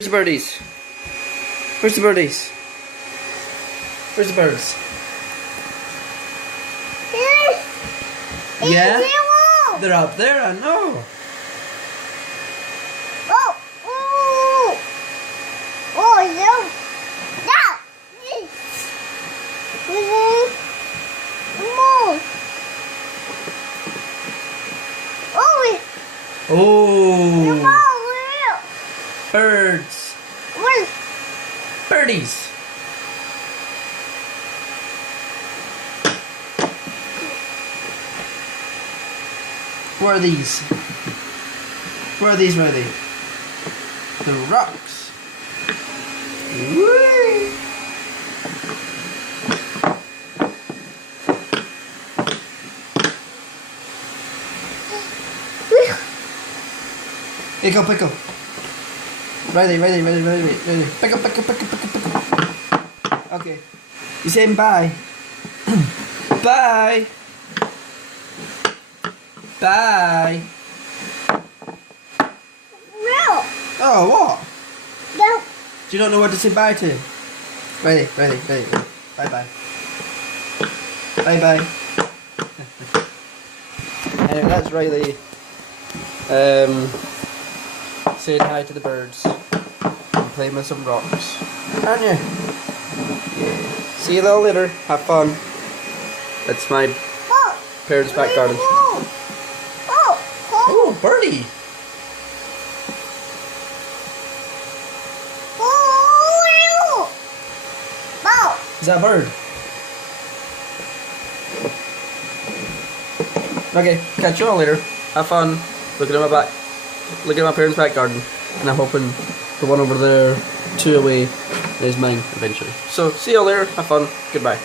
Where's the birdies? Where's the birdies? Where's the birds? Yeah? They're up there, I know. Oh, oh, oh, no. Oh, birds. Birdies. Where are these? Where are these, Riley? The rocks. Woo! Pickle, pickle. Riley. Pickle. Okay. You saying bye? Bye. Bye. No. Oh, what? No. Do you not know what to say bye to? Riley. Bye. Bye. Anyway, that's Riley. Saying hi to the birds and playing with some rocks. Aren't you? Yeah. See you all later. Have fun. That's my parents' back garden. Oh, birdie! Is that a bird? Okay, catch you all later. Have fun. Looking at my parents' back garden, and I'm hoping the one over there, 2 away, is mine eventually. So, see you all later. Have fun. Goodbye.